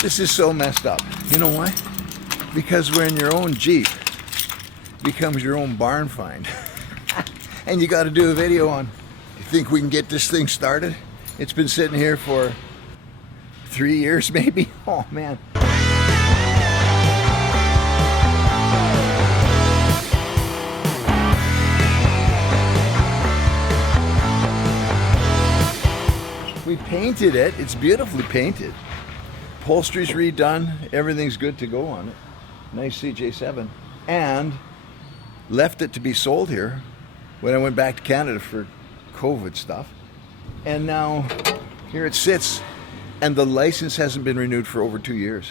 This is so messed up. You know why? Because when your own Jeep becomes your own barn find. And you got to do a video on, you think we can get this thing started? It's been sitting here for 3 years maybe. Oh man. We painted it. It's beautifully painted. Upholstery's redone. Everything's good to go on it. Nice CJ7. And left it to be sold here when I went back to Canada for COVID stuff. And now here it sits, and the license hasn't been renewed for over 2 years.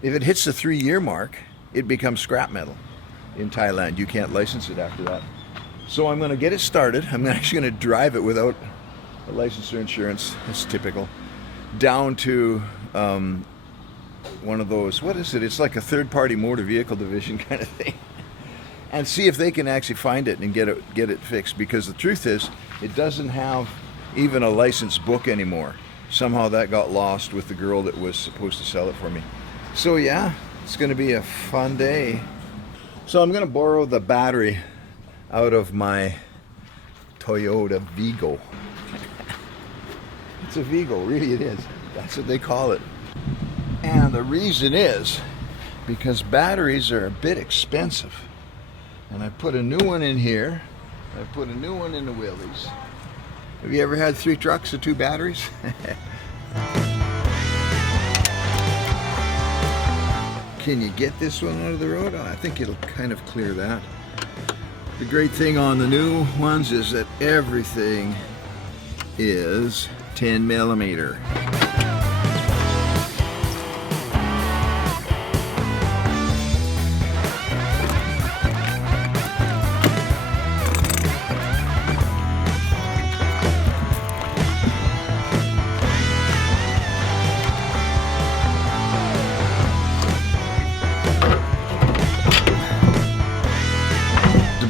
If it hits the 3-year mark, it becomes scrap metal in Thailand. You can't license it after that. So I'm going to get it started. I'm actually going to drive it without a license or insurance. It's typical. Down to one of those, what is it? It's like a third-party motor vehicle division kind of thing. And see if they can actually find it and get it fixed. Because the truth is, it doesn't have even a license book anymore. Somehow that got lost with the girl that was supposed to sell it for me. So yeah, it's going to be a fun day. So I'm going to borrow the battery out of my Toyota Vigo. It's a Vigo, really it is. That's what they call it. And the reason is because batteries are a bit expensive. And I put a new one in here. I put a new one in the wheelies. Have you ever had 3 trucks and 2 batteries? Can you get this one out of the road? I think it'll kind of clear that. The great thing on the new ones is that everything is 10 millimeter.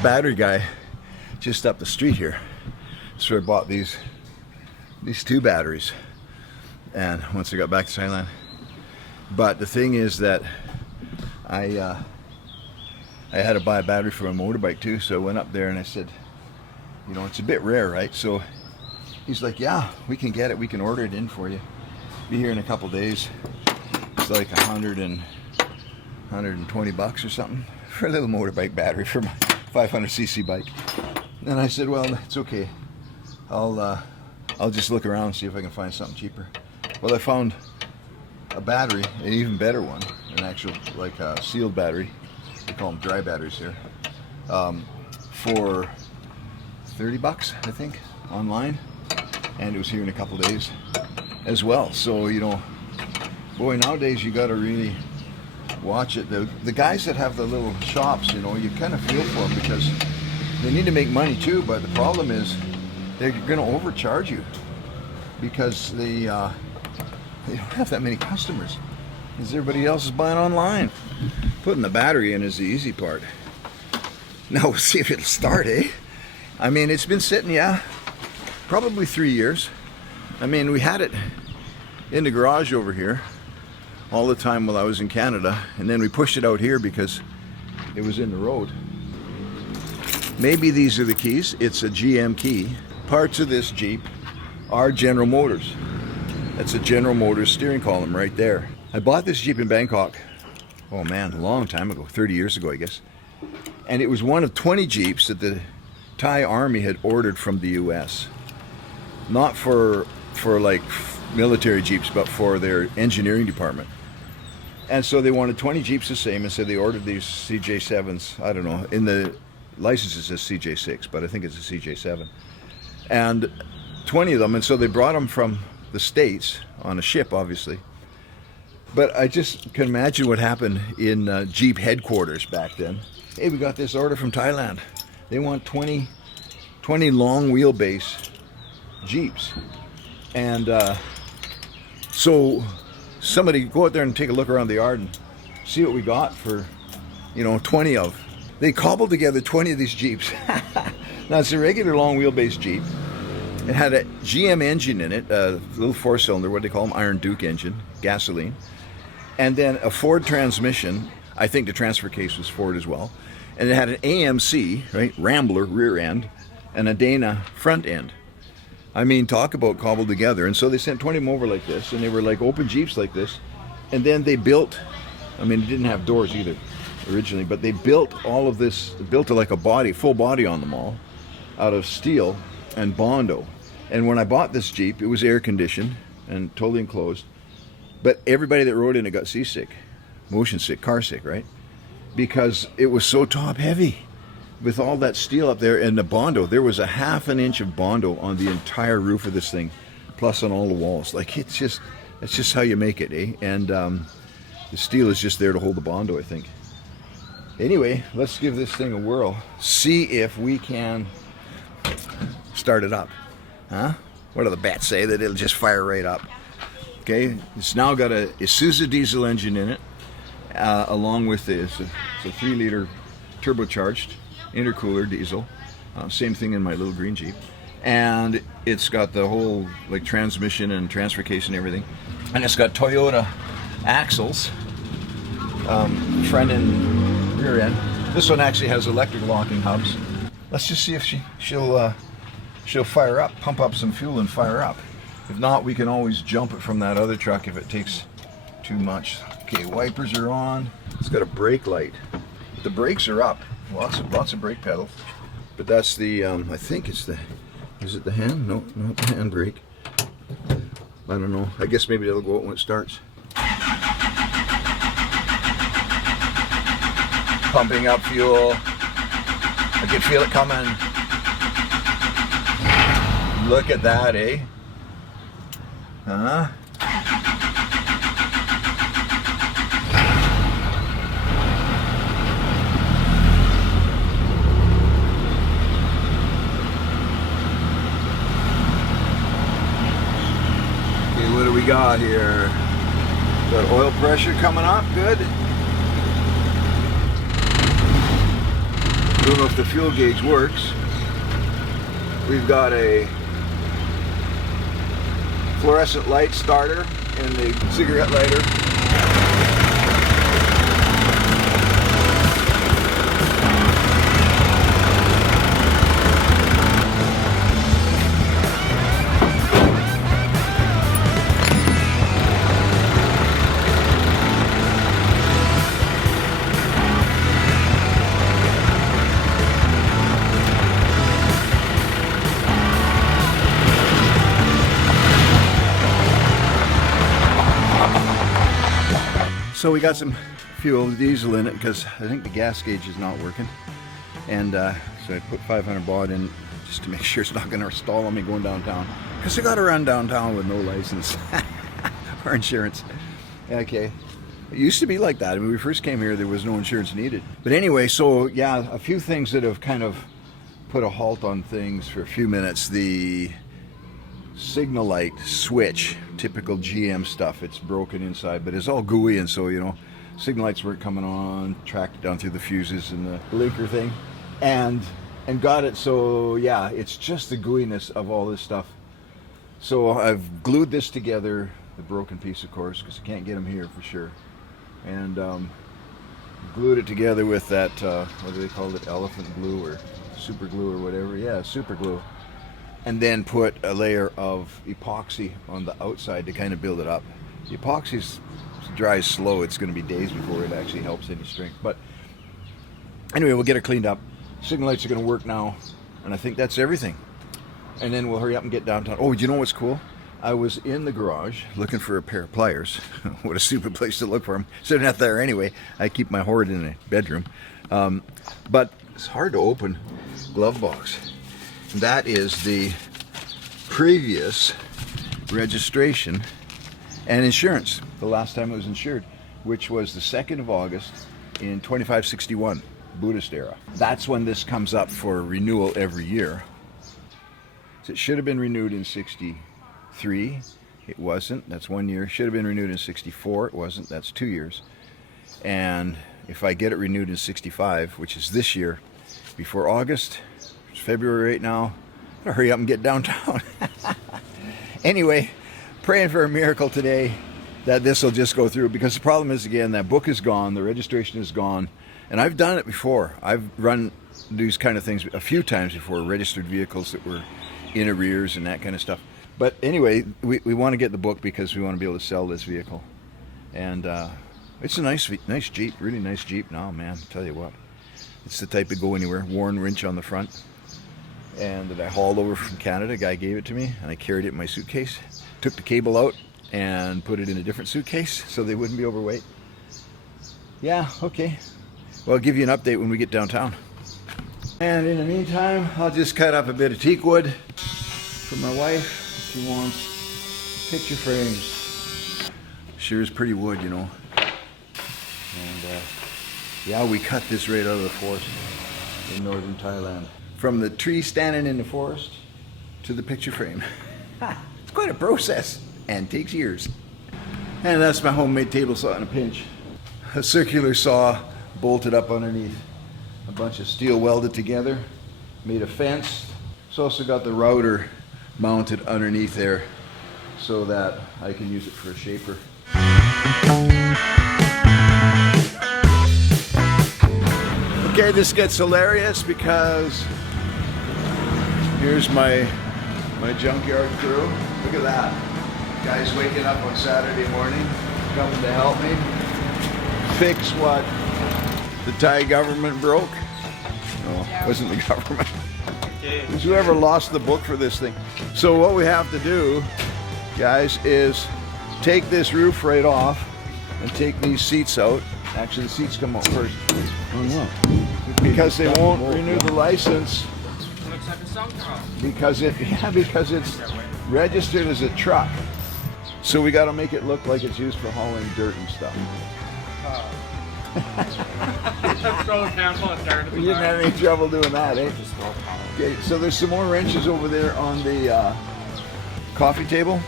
Battery guy just up the street here, so I bought these 2 batteries, and once I got back to Thailand. But the thing is that I had to buy a battery for my motorbike too, so I went up there and I said, you know, it's a bit rare, right? So he's like, yeah, we can get it, we can order it in for you, be here in a couple days. It's like 120 bucks or something for a little motorbike battery for my 500cc bike. And I said, well, it's okay. I'll just look around and see if I can find something cheaper. Well, I found a battery, an even better one, an actual like a sealed battery. They call them dry batteries here, for 30 bucks, I think, online. And it was here in a couple days as well. So, you know, boy, nowadays you gotta really watch it. The guys that have the little shops, you know, you kind of feel for them because they need to make money too, but the problem is they're going to overcharge you because they don't have that many customers because everybody else is buying online. Putting the battery in is the easy part. Now we'll see if it'll start, eh? I mean, it's been sitting, yeah, probably 3 years. I mean, we had it in the garage over here all the time while I was in Canada, and then we pushed it out here because it was in the road. Maybe these are the keys. It's a GM key. Parts of this Jeep are General Motors. That's a General Motors steering column right there. I bought this Jeep in Bangkok, oh man, a long time ago, 30 years ago I guess. And it was one of 20 Jeeps that the Thai Army had ordered from the US. Not for like military Jeeps, but for their engineering department. And so they wanted 20 Jeeps the same, and so they ordered these CJ7s. I don't know, in the license it says CJ6, but I think it's a CJ7. And 20 of them, and so they brought them from the States on a ship, obviously. But I just can imagine what happened in Jeep headquarters back then. Hey, we got this order from Thailand. They want 20 long wheelbase Jeeps. And so somebody go out there and take a look around the yard and see what we got for, you know, 20 of. They cobbled together 20 of these Jeeps. Now it's a regular long wheelbase Jeep. It had a GM engine in it, a little 4-cylinder, what do they call them, Iron Duke engine, gasoline. And then a Ford transmission. I think the transfer case was Ford as well. And it had an AMC, right, Rambler rear end, and a Dana front end. I mean, talk about cobbled together. And so they sent 20 of them over like this, and they were like open Jeeps like this. And then they built, I mean, it didn't have doors either originally, but they built all of this, built it like a body, full body on them all, out of steel and Bondo. And when I bought this Jeep, it was air conditioned and totally enclosed. But everybody that rode in it got seasick, motion sick, car sick, right? Because it was so top heavy with all that steel up there and the Bondo. There was a ½ an inch of Bondo on the entire roof of this thing, plus on all the walls. Like, it's just how you make it, eh? And the steel is just there to hold the Bondo, I think. Anyway, let's give this thing a whirl. See if we can start it up. Huh? What do the bats say? That it'll just fire right up. Okay, it's now got a Isuzu diesel engine in it, along with this. It's a 3-liter turbocharged intercooler diesel. Same thing in my little green Jeep. And it's got the whole like transmission and transfer case and everything. And it's got Toyota axles, front and rear end. This one actually has electric locking hubs. Let's just see if she'll fire up, pump up some fuel and fire up. If not, we can always jump it from that other truck if it takes too much. Okay, wipers are on. It's got a brake light. The brakes are up. Lots of brake pedals. But that's the, I think it's the, is it the hand? No, not the hand brake. I don't know. I guess maybe it'll go out when it starts. Pumping up fuel. I can feel it coming. Look at that, eh? Huh? Okay, what do we got here? Got oil pressure coming up, good. Don't know if the fuel gauge works. We've got a fluorescent light starter and the cigarette lighter. So we got some fuel, diesel in it, because I think the gas gauge is not working. And so I put 500 baud in just to make sure it's not going to stall on me going downtown. Because I got to run downtown with no license or insurance. Okay. It used to be like that. I mean, when we first came here, there was no insurance needed. But anyway, so yeah, a few things that have kind of put a halt on things for a few minutes. The signal light switch, typical GM stuff, it's broken inside, but it's all gooey, and so, you know, signal lights weren't coming on, tracked it down through the fuses and the blinker thing, and got it. So yeah, it's just the gooiness of all this stuff. So I've glued this together, the broken piece, of course, because I can't get them here for sure, and glued it together with that what do they call it, elephant glue or super glue or whatever. Yeah, super glue. And then put a layer of epoxy on the outside to kind of build it up. The epoxy dries slow. It's going to be days before it actually helps any strength. But anyway, we'll get it cleaned up. Signal lights are going to work now, and I think that's everything. And then we'll hurry up and get downtown. Oh, do you know what's cool? I was in the garage looking for a pair of pliers. What a stupid place to look for them. Sitting out there anyway. I keep my hoard in the bedroom. But it's hard to open glove box. That is the previous registration and insurance, the last time it was insured, which was the 2nd of August in 2561, Buddhist era. That's when this comes up for renewal every year. So it should have been renewed in 63. It wasn't. That's 1 year. Should have been renewed in 64. It wasn't. That's 2 years. And if I get it renewed in 65, which is this year, before August, February right now, Gotta hurry up and get downtown. Anyway, praying for a miracle today that this will just go through, because the problem is, again, that book is gone, the registration is gone, and I've done it before. I've run these kind of things a few times before, registered vehicles that were in arrears and that kind of stuff. But anyway, we want to get the book because we want to be able to sell this vehicle. And it's a nice Jeep, really nice Jeep now, man, I'll tell you what. It's the type of go anywhere, worn wrench on the front. And that I hauled over from Canada. A guy gave it to me, and I carried it in my suitcase. Took the cable out and put it in a different suitcase so they wouldn't be overweight. Yeah, okay. Well, I'll give you an update when we get downtown. And in the meantime, I'll just cut up a bit of teak wood for my wife. She wants picture frames. Sure is pretty wood, you know. And yeah, we cut this right out of the forest in northern Thailand. From the tree standing in the forest to the picture frame. It's quite a process and takes years. And that's my homemade table saw in a pinch. A circular saw bolted up underneath. A bunch of steel welded together. Made a fence. It's also got the router mounted underneath there so that I can use it for a shaper. Okay, this gets hilarious because here's my junkyard crew. Look at that. Guys waking up on Saturday morning, coming to help me fix what the Thai government broke. No, it wasn't the government. It was whoever lost the book for this thing. So what we have to do, guys, is take this roof right off and take these seats out. Actually, the seats come out first. Because they won't renew the license. Because it's registered as a truck. So we got to make it look like it's used for hauling dirt and stuff. You didn't have any trouble doing that, eh? Okay, so there's some more wrenches over there on the coffee table.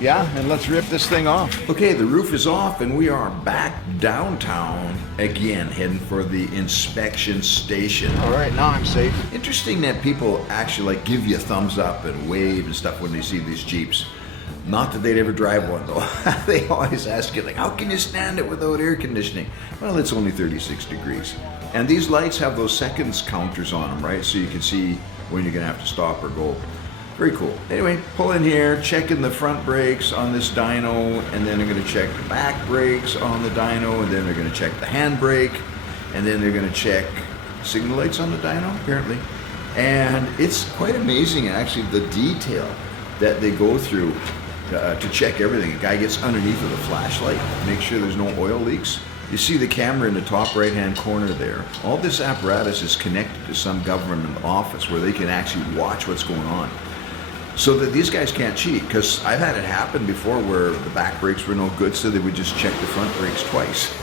Yeah, and let's rip this thing off. Okay, the roof is off and we are back downtown again, heading for the inspection station. All right, now I'm safe. Interesting that people actually like give you a thumbs up and wave and stuff when they see these Jeeps. Not that they'd ever drive one though. They always ask you like, how can you stand it without air conditioning? Well, it's only 36 degrees. And these lights have those seconds counters on them, right? So you can see when you're gonna have to stop or go. Very cool. Anyway, pull in here, checking the front brakes on this dyno, and then they're going to check the back brakes on the dyno, and then they're going to check the handbrake, and then they're going to check signal lights on the dyno, apparently. And it's quite amazing, actually, the detail that they go through to check everything. A guy gets underneath with a flashlight, make sure there's no oil leaks. You see the camera in the top right-hand corner there. All this apparatus is connected to some government office where they can actually watch what's going on. So that these guys can't cheat, because I've had it happen before where the back brakes were no good, so they would just check the front brakes twice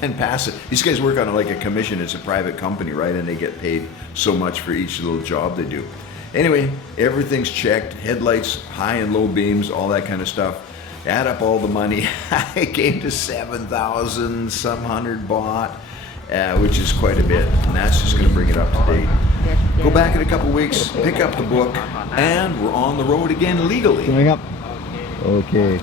and pass it. These guys work on like a commission. It's a private company, right? And they get paid so much for each little job they do. Anyway, everything's checked, headlights, high and low beams, all that kind of stuff. Add up all the money. It came to 7,000 some hundred baht, which is quite a bit, and that's just going to bring it up to date. Go back in a couple weeks, pick up the book, and we're on the road again legally. Okay,